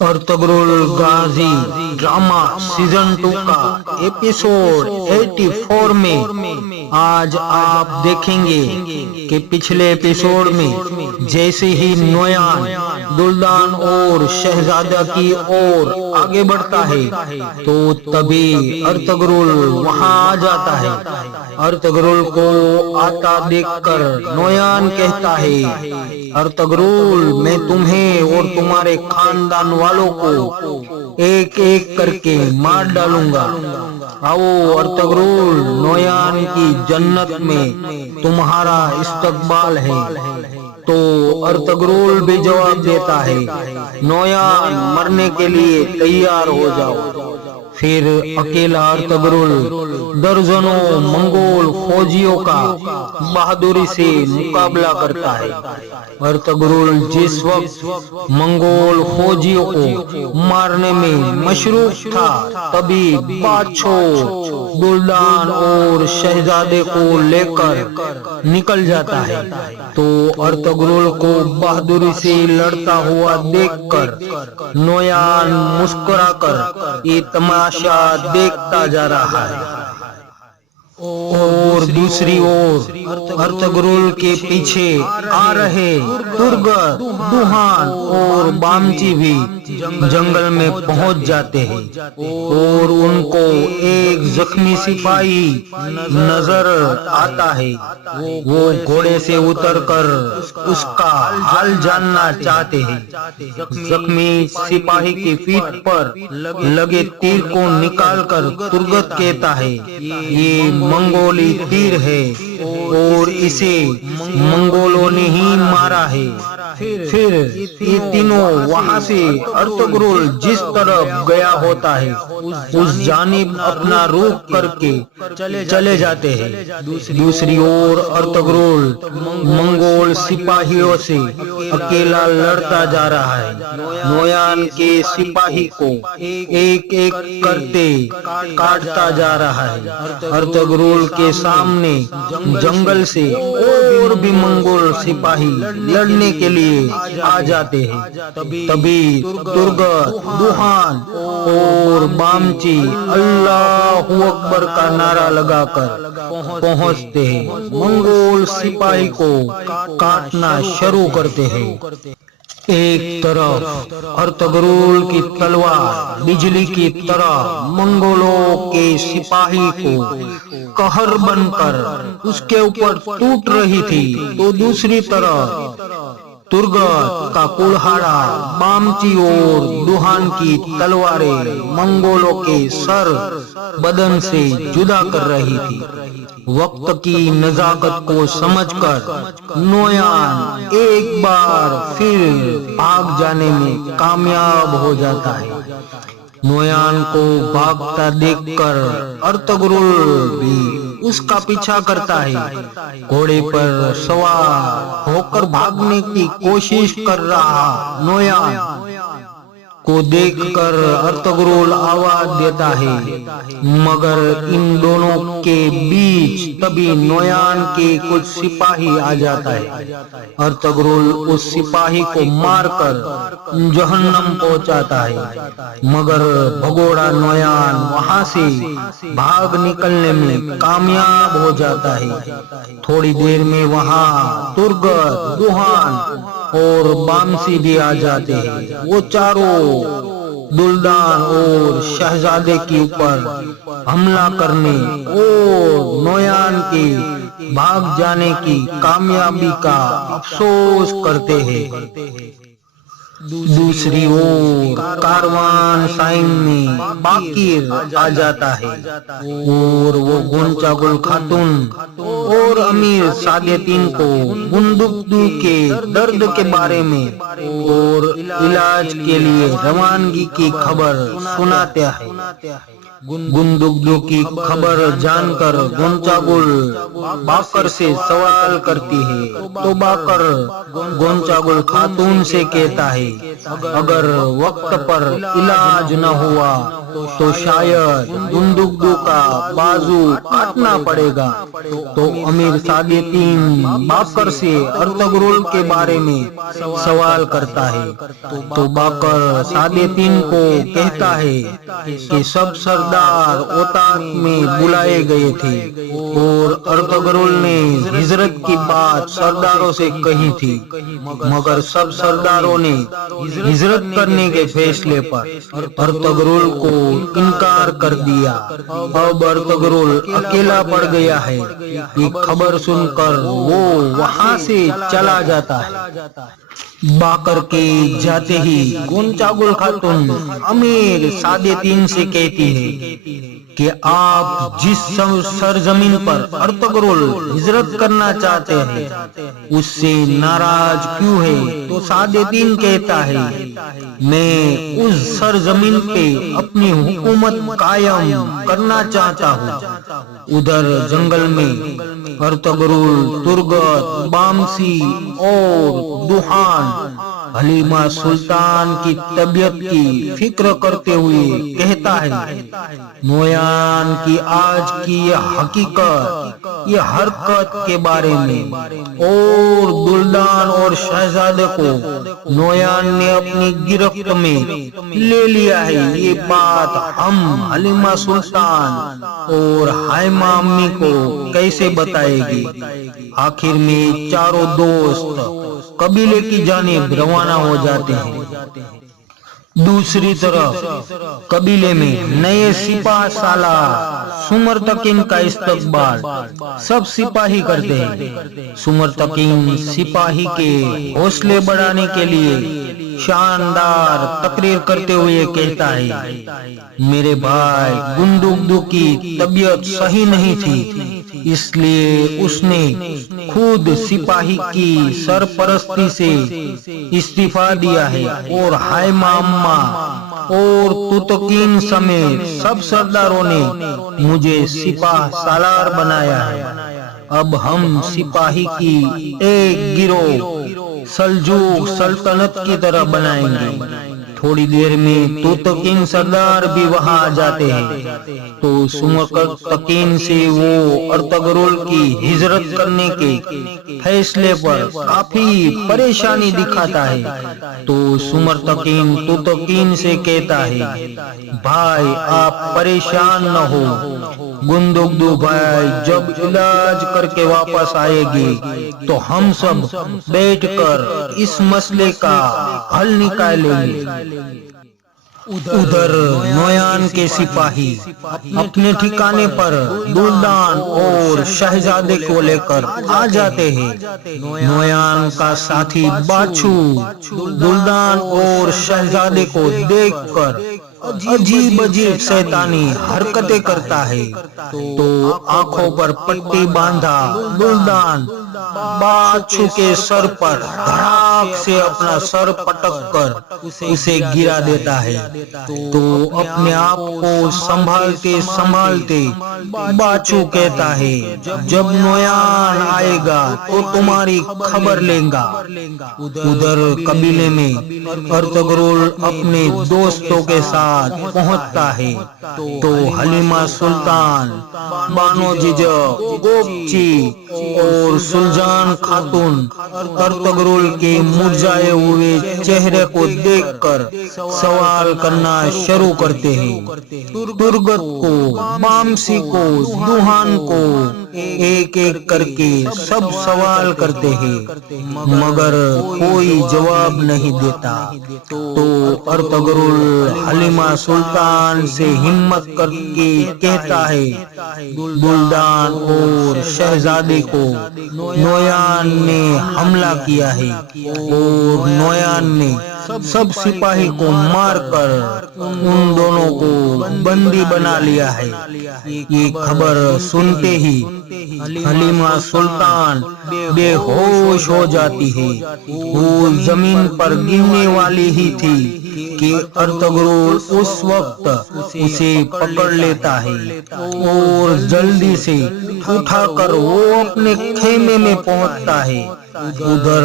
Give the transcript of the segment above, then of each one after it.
Ertugrul गाजी drama season 2 का episode 84 में आज आप देखेंगे कि पिछले एपिसोड में जैसे ही नोयान दुल्दान और शहजादा की ओर आगे बढ़ता है तो तभी अर्तुगरुल वहां आ जाता है। अर्तुगरुल को आता देखकर नोयान कहता है, अर्तुगरुल मैं तुम्हें और तुम्हारे खानदान वालों को एक एक करके मार डालूंगा। आओ अर्तुगरुल, नोयान की जन्नत में तुम्हारा इस्तकबाल है। तो अर्तुगरुल भी जवाब देता है, नोयान मरने के लिए तैयार हो जाओ। फिर अकेला अर्तुगरुल दर्जनों मंगोल फौजियों का बहादुरी से मुकाबला करता है। अर्तुगरुल जिस वक्त मंगोल फौजियों को मारने में मशरूफ था तभी बादशाह दुल्दान और शहजादे को लेकर निकल जाता है। तो अर्तुगरुल को बहादुरी से लड़ता हुआ देखकर नोयान मुस्कुराकर ये तमाशा देखता जा रहा है। और दूसरी ओर अर्तुगरुल के पीछे आ रहे तुर्गत, दुहान और बामची भी जंगल में पहुंच जाते हैं और उनको एक जख्मी सिपाही नजर आता है। वो घोड़े से उतरकर उसका हाल जानना चाहते हैं। जख्मी सिपाही की पीठ पर लगे तीर को निकालकर तुर्गत कहता है, ये मंगोली तीर है और इसे मंगोलों ने ही मारा है। फिर ये तीनों वहां से अर्तुगरुल जिस तरफ गया होता है उस जानिब अपना रुख करके चले जाते हैं। दूसरी ओर अर्तुगरुल मंगोल सिपाहियों से अकेला लड़ता जा रहा है। नोयान के सिपाही को एक एक करते काटता जा रहा है। अर्तुगरुल के सामने जंगल से और भी मंगोल सिपाही लड़ने के लिए आ जाते हैं। तभी तुर्गत, दुहान और बामची अल्लाहू अकबर का नारा लगाकर पहुंचते हैं। मंगोल सिपाही को काटना शुरू करते हैं। एक तरफ अर्तुगरुल की तलवार बिजली की तरह मंगोलों के सिपाही को कहर बनकर उसके ऊपर टूट रही थी, तो दूसरी तरफ तुर्गत का कुल्हाड़ा, बामची और दुहान की तलवारें मंगोलों के सर बदन से जुदा कर रही थी। वक्त की नजाकत को समझकर नोयान एक बार फिर भाग जाने में कामयाब हो जाता है। नोयान को भागता देखकर अर्तुगरुल भी उसका पीछा करता है। घोड़े पर सवार होकर भागने की कोशिश कर रहा नोयान को देखकर अर्तुगरुल आवाज देता है, मगर इन दोनों के बीच तभी नोयान के कुछ सिपाही आ जाता है। अर्तुगरुल उस सिपाही को मारकर जहन्नम पहुंचाता है, मगर भगोड़ा नोयान वहां से भाग निकलने में कामयाब हो जाता है। थोड़ी देर में वहां तुर्गत, दुहान और बामसी भी आ जाते हैं। वो चारों दुल्दान और शहजादे के ऊपर हमला करने और नोयान के भाग जाने की कामयाबी का अफसोस करते हैं। दूसरी ओर कारवान साइन में बाकिर आ जाता है और वो गुंचागुल खातून और अमीर सादेतीन को बुंदुकदू के दर्द के बारे में और इलाज के लिए रवानगी की खबर सुनाता है। गुंदुगदु की खबर जानकर गोंचागुल बाकर से सवाल करती है, तो बाकर गोंचागुल खातून से कहता है, अगर वक्त पर इलाज न हुआ तो शायद गुंदुगदु का बाजू काटना पड़ेगा। तो अमीर सादेतीन बाकर से अर्तगरुल के बारे में सवाल करता है। तो बाकर सादेतीन को कहता है कि सब सरदार ओताक में बुलाए गए थे और अर्तगरुल ने हिजरत की बात सरदारों से कही थी, मगर सब सरदारों ने हिजरत करने के फैसले पर अर्तगरुल को इनकार कर दिया। अब अर्तगरुल अकेला पड़ गया है। ये खबर सुनकर वो वहाँ से चला जाता है। बाकर के जाते ही गोंचागुल खातून अमीर सादेतीन से कहती है कि आप जिस सरजमीन पर अर्तगरुल हिजरत करना चाहते हैं उससे नाराज क्यों है? तो सादेतीन कहता है, मैं उस सरजमीन पे अपनी हुकूमत कायम करना चाहता हूँ। उधर जंगल में अर्तगरुल, तुर्गत, बामसी और दुहान हलीमा सुल्तान की तबीयत की फिक्र करते हुए कहता है, नोयान की आज की ये हरकत के बारे में और दुल्दान और शहजादे को नोयान ने अपनी गिरफ्त में ले लिया है। ये बात हम हलीमा सुल्तान और हाइमा अम्मी को कैसे बताएगी? आखिर में चारों दोस्त कबीले की जानिब रवाना हो जाते हैं। दूसरी तरफ कबीले में नए सिपाह सालार सुमरतकीन का इस्तकबाल सब सिपाही करते हैं। सुमरतकीन सिपाही के हौसले बढ़ाने के लिए शानदार तकरीर करते हुए कहता है, मेरे भाई गुंदुगदु की तबीयत सही नहीं थी, इसलिए उसने खुद सिपाही की सरपरस्ती से इस्तीफा दिया है और हाइमा अम्मा और तुतकीन समेत सब सरदारों ने मुझे सिपाह सालार बनाया है। अब हम सिपाही की एक गिरोह सल्जूक सल्तनत की तरह बनाएंगे। थोड़ी देर में तुतकीन सरदार भी वहां आ जाते हैं। तो सुमरतकीन से वो अर्तगरुल की हिजरत करने के फैसले पर काफी परेशानी दिखाता है। तो सुमरतकीन तुतकीन से कहता है, भाई आप परेशान न हो, गुंदुगदु भाई जब इलाज करके वापस आएगी तो हम सब बैठकर इस मसले का हल निकालेंगे। उधर नोयान के सिपाही अपने ठिकाने पर दुल्दान और शहजादे को लेकर आ जाते हैं। नोयान का साथी बाछू दुल्दान और शहजादे को देखकर अजीब अजीब शैतानी हरकतें करता है। तो आंखों पर पट्टी बांधा दुल्दान बाछू के सर पर धड़ाक से अपना सर पटक कर उसे गिरा देता है। तो अपने आप को संभालते संभालते बाछू कहता है, जब नोयान आएगा तो तुम्हारी खबर लेगा। उधर कबीले में अर्तगरुल अपने दोस्तों के साथ पहुंचता है। तो हलीमा सुल्तान, बानो जिजक, गोपची और सुल्जान खातून अर्तगरुल के मुरझाए हुए चेहरे को देखकर सवाल करना शुरू करते हैं। तुर्गत को, बामसी को, दुहान को एक एक करके सब सवाल करते हैं, मगर कोई जवाब नहीं देता। तो अर्तगरुल हलीमा सुल्तान से हिम्मत करके कहता है, दुल्दान और शहजादे को नोयान ने हमला किया है और नोयान ने सब सिपाही को मारकर उन दोनों को बंदी बना लिया है। ये खबर सुनते ही हलीमा सुल्तान बेहोश हो जाती है। वो जमीन पर गिरने वाली ही थी कि अर्तगरुल उस वक्त उसे पकड़ लेता है और जल्दी से उठाकर वो अपने खेमे में पहुंचता है। उधर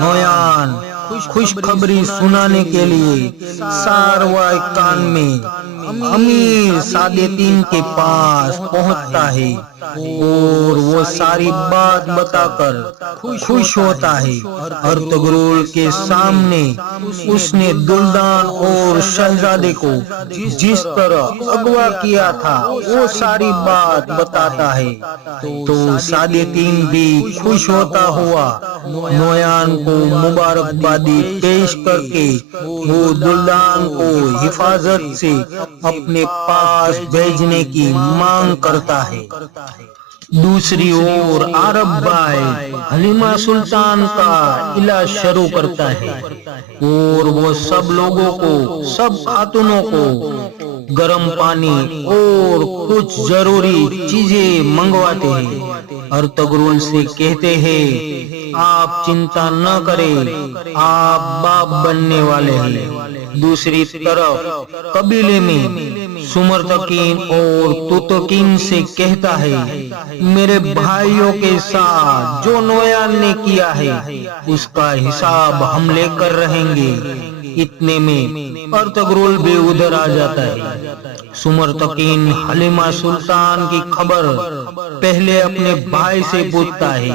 नोयान खुशखबरी सुनाने के लिए सारवाई कान में अमीर सादेतीन के पास पहुंचता है और वो सारी बात बताकर खुश होता है। अर्तगरुल के सामने उसने दुल्दान और शहजादे को जिस तरह अगवा किया था वो सारी बात बताता है। तो सादेतीन भी खुश होता हुआ नोयान को मुबारकबादी पेश करके वो दुल्दान को हिफाजत से अपने पास भेजने की मांग करता है। दूसरी ओर अरब भाई हलीमा सुल्तान का इलाज शुरू करता है और वो सब लोगों को, सब खातूनों को गर्म पानी और कुछ जरूरी चीजें मंगवाते हैं। अर्तगरुल से कहते हैं, आप चिंता न करें, आप बाप बनने वाले हैं। दूसरी तरफ कबीले में सुमरतकीन और तुतकीन से कहता है, मेरे भाइयों के साथ जो नोयान ने किया है उसका हिसाब हम लेकर रहेंगे। इतने में अर्तगरुल भी उधर आ जाता है। सुमरतकीन हलीमा सुल्तान की खबर पहले अपने भाई से पूछता है,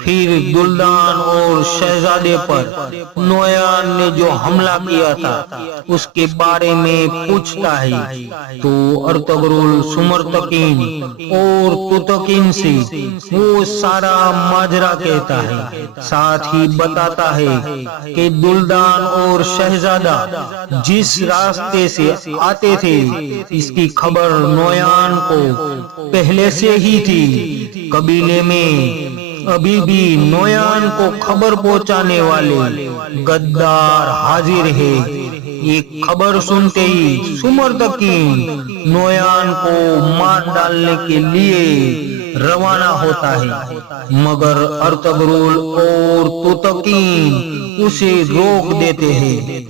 फिर दुल्दान और शहजादे पर नोयान ने जो हमला किया था उसके बारे में पूछता है। तो अर्तगरुल सुमरतकीन और तुतकीन से वो सारा माजरा कहता है, साथ ही बताता है कि दुल्दान और शहजादा जिस रास्ते से आते थे इसकी खबर नोयान को पहले से ही थी। कबीले में अभी भी नोयान को खबर पहुंचाने वाले गद्दार हाजिर है। ये खबर सुनते ही सुमरतकीन नोयान को मार डालने के लिए रवाना होता है, मगर अर्तगरुल और तुतकीन उसे रोक देते हैं।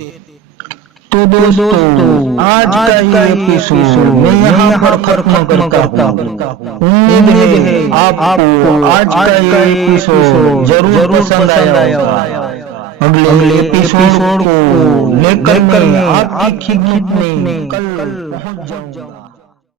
तो दोस्तों आज का ये एपिसोड मैं यहाँ पर खत्म करता हूँ। उम्मीद है आपको आज का ये एपिसोड जरूर पसंद आया होगा। अगले एपिसोड को लेकर मैं आपकी खिदमत में कल पहुँच जाऊंगा।